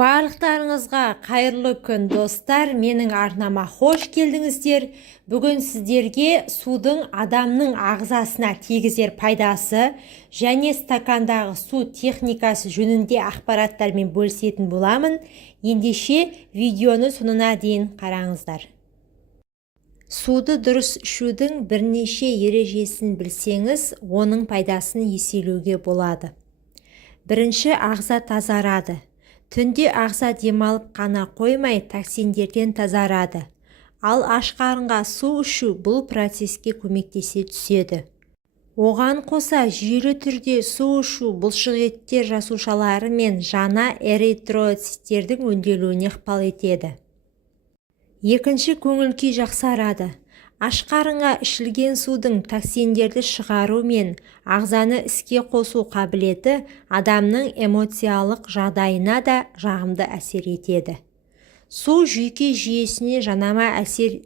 Барлықтарыңызға қайырлы күн достар, менің арнама қош келдіңіздер. Бүгін сіздерге судың адамның ағзасына тигізер пайдасы және стакандағы су техникасы жөнінде ақпараттармен бөлісетін боламын. Ендеше видеоны соңына дейін қараңыздар. Суды дұрыс ішудің бірнеше ережесін білсеңіз, оның пайдасын еселеуге болады. Бірінші, ағза тазарады. Түнде ағза демалып қана қоймай, токсиндерден тазарады. Ал аш қарынға су ішу бұл процеске көмектесе түседі. Оған қоса жүйелі түрде су ішу бұлшықеттер жасушалары мен жаңа эритроциттердің өңделуіне ықпал етеді. Екінші, көңіл-күй жақсарады. Аш қарынға ішілген судың токсиндерді шығару мен ағзаны іске қосу қабілеті адамның эмоциялық жағдайына да жағымды әсер етеді. Су жүйке жүйесіне жанама әсер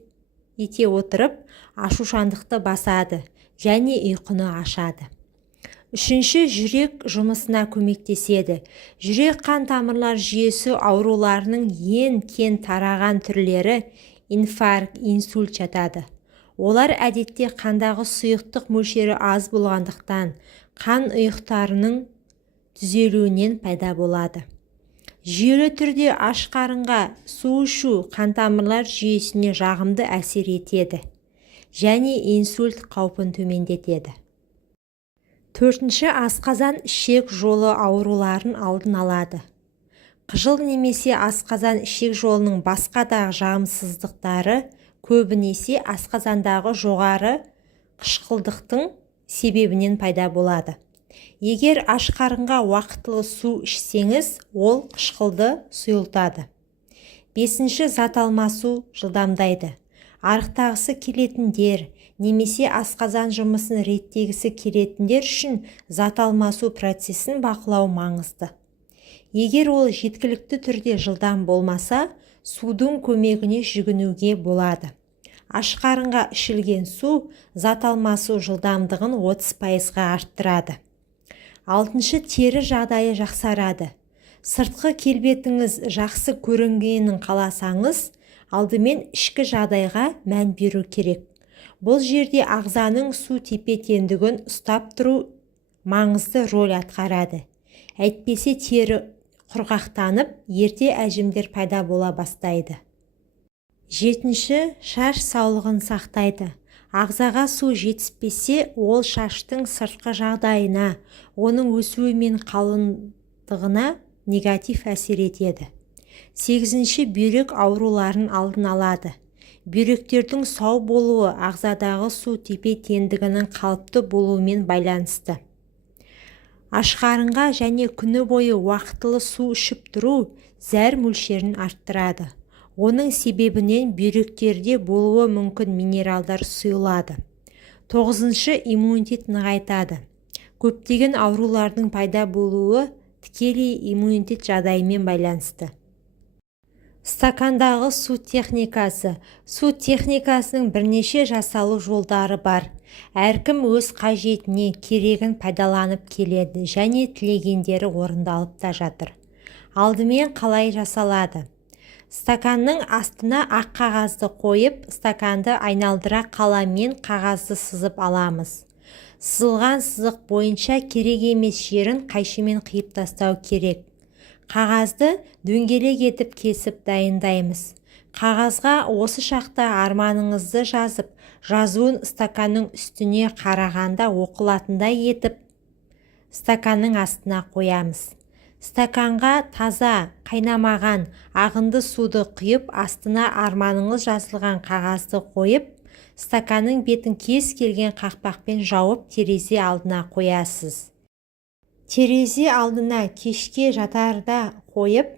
ете отырып, ашушаңдықты басады және ұйқыны ашады. Үшінші, жүрек жұмысына көмектеседі. Жүрек қан тамырлар жүйесі ауруларының ең кең тараған түрлері инфаркт, инсульт жатады. Олар әдетте қандағы сұйықтық мөлшері аз болғандықтан қан ұйықтарының түзелуінен пайда болады. Жүйелі түрде аш қарынға су ішу қантамырлар жүйесіне жағымды әсер етеді және инсульт қаупін төмендетеді. Төртінші, асқазан ішек жолы ауруларын алдын алады. Қыжыл немесе асқазан ішек жолының басқа да жағымсыздықтары көбінесе асқазандағы жоғары қышқылдықтың себебінен пайда болады. Егер аш қарынға уақытылы су ішсеңіз, ол қышқылды сұйылтады. Бесінші, зат алмасу жылдамдайды. Арықтағысы келетіндер немесе асқазан жұмысын реттегісі келетіндер үшін зат алмасу процесін бақылау маңызды. Егер ол жеткілікті түрде жылдам болмаса, судың көмегіне жүгінуге болады. Аш қарынға ішілген су зат алмасу жылдамдығын 30% арттырады. Алтыншы, тері жағдайы жақсарады. Сыртқы келбетіңіз жақсы көрінгенін қаласаңыз, алдымен ішкі жағдайға мән беру керек. Бұл жерде ағзаның су тепе-теңдігін ұстап тұру маңызды рөл атқарады. Әйтпесе тері құрғақтанып, ерте әжімдер пайда бола бастайды. Жетінші, шаш саулығын сақтайды. Ағзаға су жетіспесе, ол шаштың сыртқы жағдайына, оның өсуі мен қалыңдығына негатив әсер етеді. Сегізінші, бүйрек ауруларын алдын алады. Бүйректердің сау болуы ағзадағы су тепе-теңдігінің қалыпты болуымен байланысты. Аш қарынға және күні бойы уақытылы су ішіп тұру зәр мөлшерін арттырады. Оның себебінен бүйректерде болуы мүмкін минералдар сұйылады. Тоғызыншы, иммунитет нығайтады. Көптеген аурулардың пайда болуы тікелей иммунитет жағдайымен байланысты. Стакандағы су техникасы. Су техникасының бірнеше жасалу жолдары бар. Әркім өз қажетіне керегін пайдаланып келеді және тілегендері орындалып та жатыр. Алдымен қалай жасалады? Стаканның астына ақ қағазды қойып, стаканды айналдыра қаламмен қағазды сызып аламыз. Сызылған сызық бойынша керек емес жерін қайшымен қиып тастау керек. Қағазды дөңгелек етіп кесіп дайындаймыз. Қағазға осы шақта арманыңызды жазып, жазуын стаканның үстіне қарағанда оқылатындай етіп, стаканның астына қоямыз. Стаканға таза, қайнамаған, ағынды суды құйып, астына арманыңыз жазылған қағазды қойып, стаканның бетін кез келген қақпақпен жауып, терезе алдына қоясыз. Терезе алдына кешке жатарда қойып,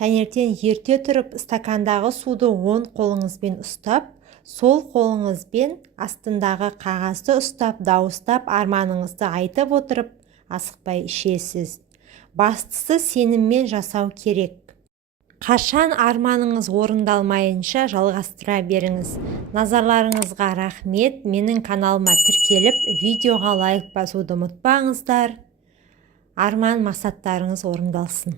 таңертең ерте тұрып, стакандағы суды оң қолыңызбен ұстап, сол қолыңызбен астындағы қағазды ұстап, дауыстап, арманыңызды айтып отырып, асықпай ішесіз. Бастысы сеніммен жасау керек. Қашан арманыңыз орындалмайынша жалғастыра беріңіз. Назарларыңызға рахмет. Менің каналыма тіркеліп, видеоға лайк басуды ұмытпаңыздар. Арман мақсаттарыңыз орындалсын.